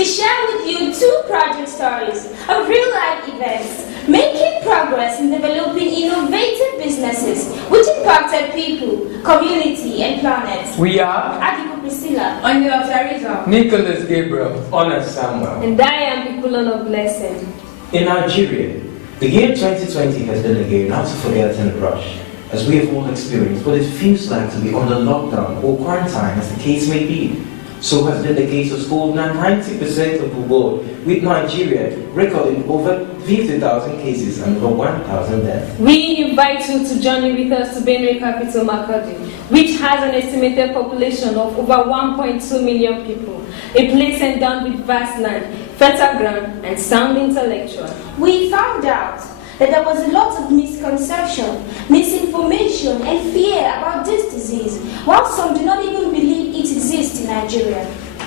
to share with you two project stories of real-life events making progress in developing innovative businesses which impacted people, community, and planet. We are Adipo Priscilla, Angela Teresa, Nicholas Gabriel, Honor Samuel. And I am Ikulon Blessed. In Nigeria, the year 2020 has been a year not to forget in a rush, as we have all experienced what it feels like to be under lockdown or quarantine, as the case may be. So has been the case of over 90% of the world, with Nigeria recording over 50,000 cases and over 1,000 deaths. We invite you to journey with us to Benue capital Makurdi, which has an estimated population of over 1.2 million people, a place endowed with vast land, fertile ground, and sound intellectual. We found out that there was a lot of misconception, misinformation, and fear about this disease, while some do not even believe it exists in Nigeria.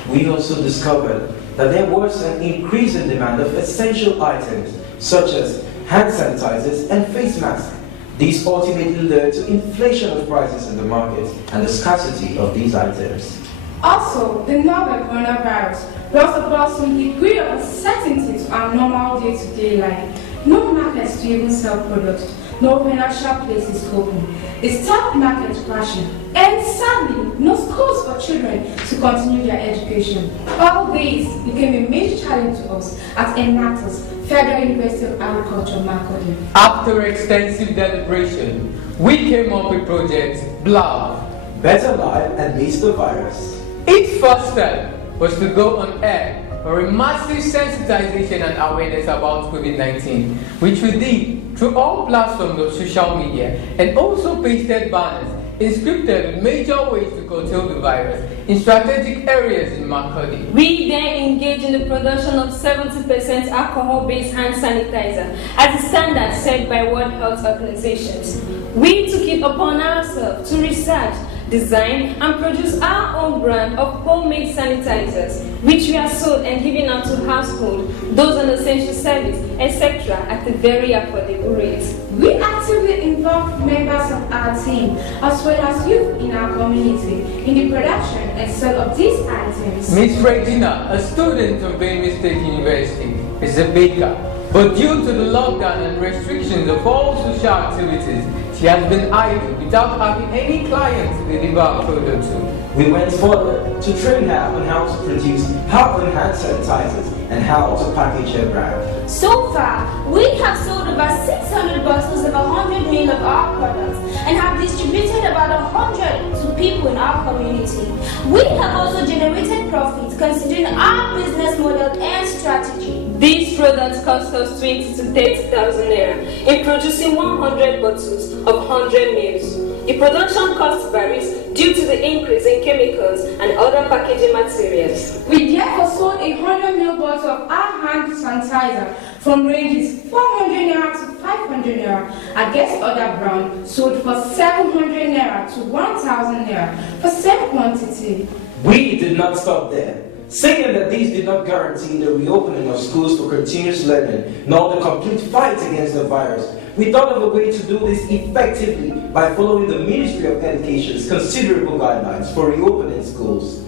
We also discovered that there was an increase in demand of essential items such as hand sanitizers and face masks. These ultimately led to inflation of prices in the market and the scarcity of these items. also the novel coronavirus brought about some degree of uncertainty to our normal day-to-day life. No markets to even sell products, no financial places open, the stock market crashing, and sadly, no schools for children to continue their education. All these became a major challenge to us at Enactus, Federal University of Agriculture, Makurdi. After extensive deliberation, we came up with Project BLAV. Better life amidst the virus. Its first step was to go on air for a massive sensitization and awareness about COVID-19, which we did through all platforms of social media and also pasted banners inscripted with major ways to curtail the virus in strategic areas in Makurdi. We then engaged in the production of 70% alcohol-based hand sanitizer as a standard set by World Health Organizations. We took it upon ourselves to research, design, and produce our own brand of homemade sanitizers, which we are sold and given out to households, those on essential service, etc., at a very affordable rate. We actively involved members of our team as well as youth in our community in the production and sale of these items. Miss Regina, a student of Benue State University, is a baker, but due to the lockdown and restrictions of all social activities, she has been idle without having any clients to deliver our product to. We went further to train her on how to produce her own hand sanitizers and how to package her brand. So far, we have sold about 600 bottles of 100 ml of our products and have distributed about 100 to people in our community. We have also generated profits considering our business model and strategy. These products cost us 20 to 30,000 naira in producing 100 bottles of 100 mils. The production cost varies due to the increase in chemicals and other packaging materials. We therefore sold 100 ml bottle of our hand sanitizer from ranges 400 naira to 500 naira against other brands sold for 700 naira to 1,000 naira for same quantity. We did not stop there. Saying that these did not guarantee the reopening of schools for continuous learning, nor the complete fight against the virus, we thought of a way to do this effectively by following the Ministry of Education's considerable guidelines for reopening schools.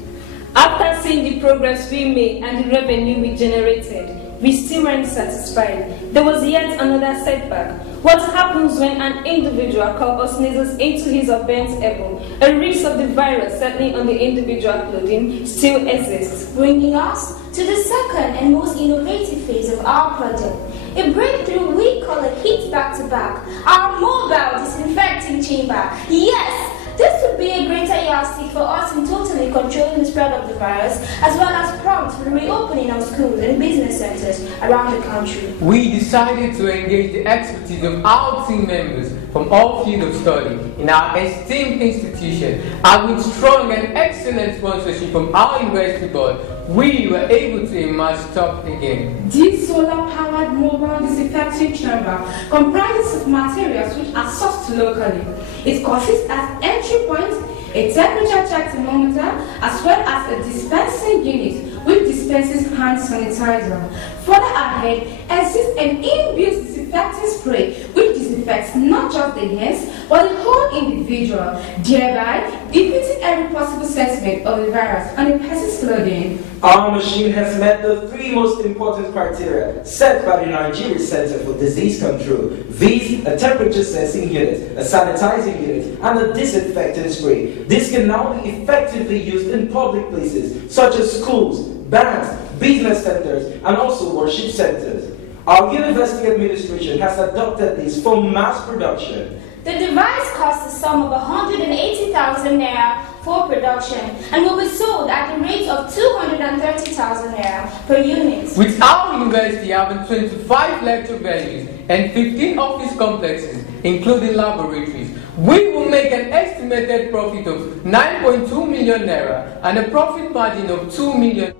After seeing the progress we made and the revenue we generated, we still weren't satisfied. There was yet another setback. What happens when an individual coughs or sneezes into his or Ben's elbow? A risk of the virus settling on the individual clothing still exists. Bringing us to the second and most innovative phase of our project, a breakthrough we call a heat back-to-back, our mobile disinfecting chamber. Yes! This would be a greater yardstick for us in totally controlling the spread of the virus, as well as prompt for the reopening of schools and business centers around the country. We decided to engage the expertise of our team members from all fields of study in our esteemed institution, and with strong and excellent sponsorship from our university board, we were able to emerge top again. This solar-powered mobile disinfecting chamber comprises of materials which are sourced locally. It consists of entry points, a temperature check thermometer, as well as a dispensing unit which dispenses hand sanitizer. Further ahead exists an inbuilt disinfecting spray which disinfects infects not just the hands, but the whole individual, thereby defeating every possible sentiment of the virus on a person's clothing. Our machine has met the three most important criteria set by the Nigeria Center for Disease Control. These: a temperature sensing unit, a sanitizing unit, and a disinfectant spray. This can now be effectively used in public places such as schools, banks, business centers, and also worship centers. Our university administration has adopted this for mass production. The device costs a sum of 180,000 naira for production and will be sold at the rate of 230,000 naira per unit. With our university having 25 lecture venues and 15 office complexes, including laboratories, we will make an estimated profit of 9.2 million naira and a profit margin of 2 million.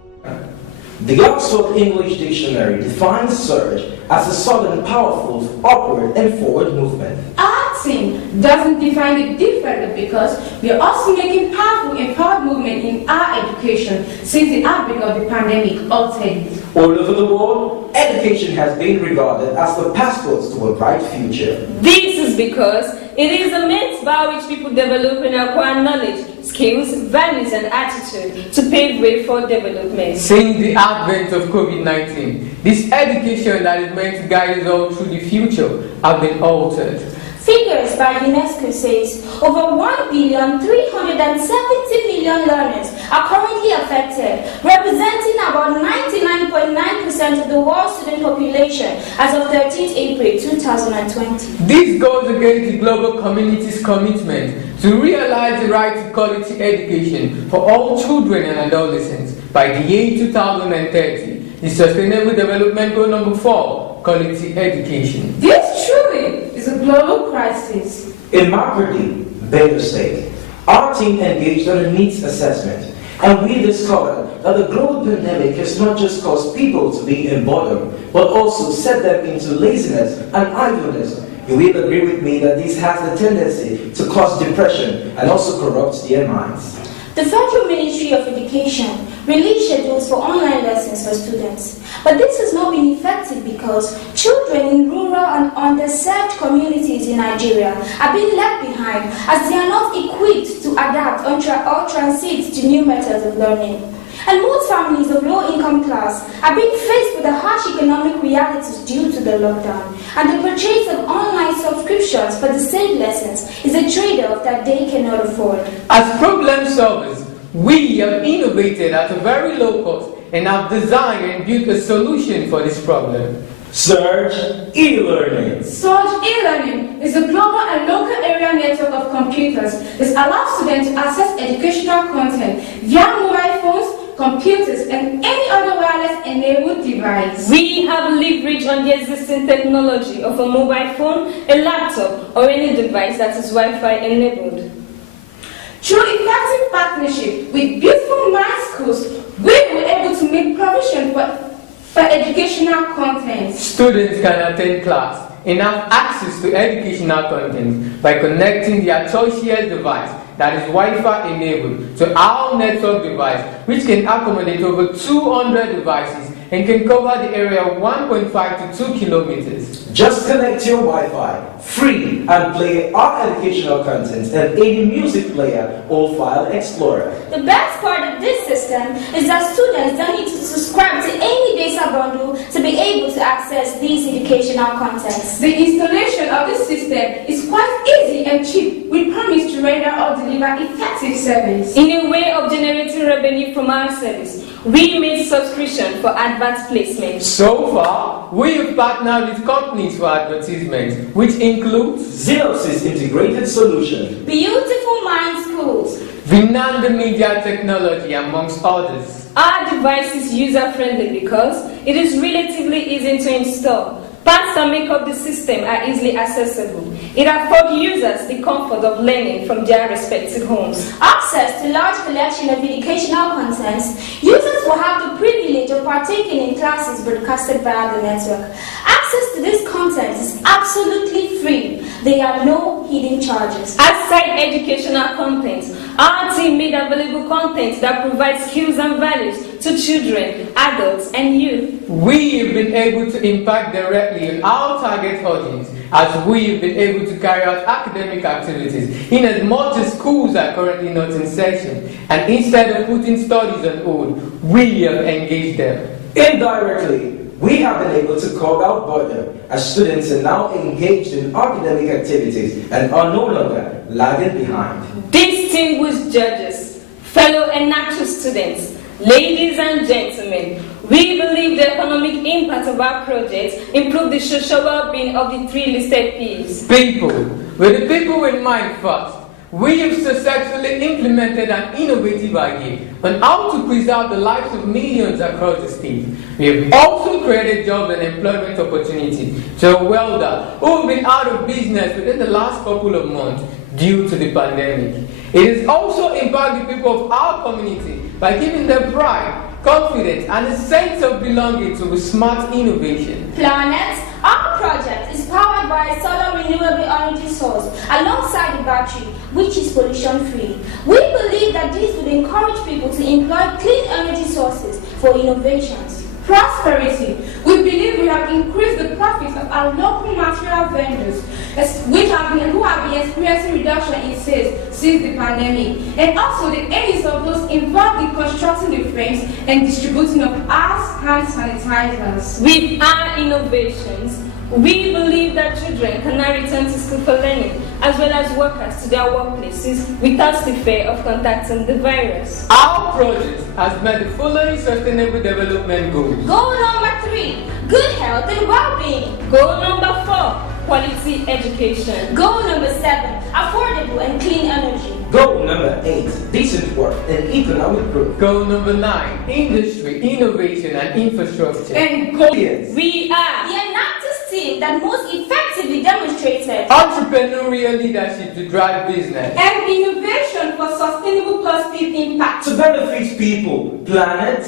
The Oxford English Dictionary defines surge as a sudden, powerful, upward and forward movement. Our team doesn't define it differently because we are also making powerful and forward movement in our education since the outbreak of the pandemic altered it. All over the world, education has been regarded as the passport to a bright future. This is because it is the means by which people develop and acquire knowledge, skills, values, and attitude to pave way for development. Since the advent of COVID-19, this education that is meant to guide us all through the future have been altered. Figures by UNESCO says over 1,370,000,000 learners are currently affected, representing about 99.9% of the world's student population as of 13th April 2020. This goes against the global community's commitment to realize the right to quality education for all children and adolescents by the year 2030. The Sustainable Development Goal number 4, quality education. This truly is a global crisis. In Makurdi, Benue State, our team engaged on a needs assessment, and we discovered that the global pandemic has not just caused people to be in boredom, but also set them into laziness and idleness. You will agree with me that this has the tendency to cause depression and also corrupt their minds. The Federal Ministry of Education released schedules for online lessons for students, but this has not been effective because children in rural and underserved communities in Nigeria are being left behind as they are not equipped to adapt or transit to new methods of learning. And most families of low-income class are being faced with the harsh economic realities due to the lockdown, and the purchase of online subscriptions for the same lessons is a trade-off that they cannot afford. As problem solvers, we have innovated at a very low cost and have designed and built a solution for this problem. Surge e-learning. Surge e-learning is a global and local area network of computers that allows students to access educational content via mobile phones, computers, and any other wireless-enabled device. We have leveraged on the existing technology of a mobile phone, a laptop, or any device that is Wi-Fi enabled. Through effective partnership with beautiful mind schools, we were able to make provision for educational content. Students can attend class and have access to educational content by connecting their tertiary device that is Wi-Fi enabled to our network device, which can accommodate over 200 devices and can cover the area of 1.5 to 2 kilometers. Just connect your Wi-Fi, free, and play our educational content and any music player or file explorer. The best part of this system is that students don't need to subscribe to any data bundle to be able to access these educational contents. The installation of this system is quite easy and cheap. We promise to render or deliver effective service. In a way of generating revenue from our service, we made subscription for advert placement. So far, we have partnered with companies for advertisement, which includes Xenosys Integrated Solution, Beautiful Mind Schools, Vinanda Media Technology, amongst others. Our device is user-friendly because it is relatively easy to install. Parts that make up the system are easily accessible. It affords users the comfort of learning from their respective homes. Access to large collection of educational contents. Users will have the privilege of partaking in classes broadcasted via the network. Access to this content is absolutely free. There are no no hidden charges. Aside educational content, our team made available content that provides skills and values to children, adults, and youth. We have been able to impact directly on our target audience as we have been able to carry out academic activities in as much as schools are currently not in session, and instead of putting studies on hold, we have engaged them. Indirectly, we have been able to curb out boredom as students are now engaged in academic activities and are no longer lagging behind. Distinguished judges, fellow Enactus students, ladies and gentlemen, we believe the economic impact of our project improved the social well-being of the 3 listed Ps. People, with the people in mind first, we have successfully implemented an innovative idea on how to preserve the lives of millions across the state. We have also created jobs and employment opportunities to a welder who have been out of business within the last couple of months due to the pandemic. It has also impacted the people of our community by giving them pride, confidence, and a sense of belonging to smart innovation. Planet, our project is powered by a solar renewable energy source alongside the battery, which is pollution-free. We believe that this would encourage people to employ clean energy sources for innovations. Prosperity. We believe we have increased the profits of our local material vendors, who have been experiencing reduction in sales since the pandemic, and also the areas of those involved in constructing the frames and distributing of our hand sanitizers. With our innovations, we believe that children can now return to school for learning, as well as workers to their workplaces without the fear of contacting the virus. Our project has met the following sustainable development goals. Goal number 3, good health and well-being. Goal number 4, quality education. Goal number 7, affordable and clean energy. Goal number 8, decent work and economic growth. Goal number 9, industry, innovation, and infrastructure. And goal. We are The Enactus team that most effectively demonstrated Entrepreneurial leadership to drive business. And innovation for sustainable positive impact. To benefit people, planet,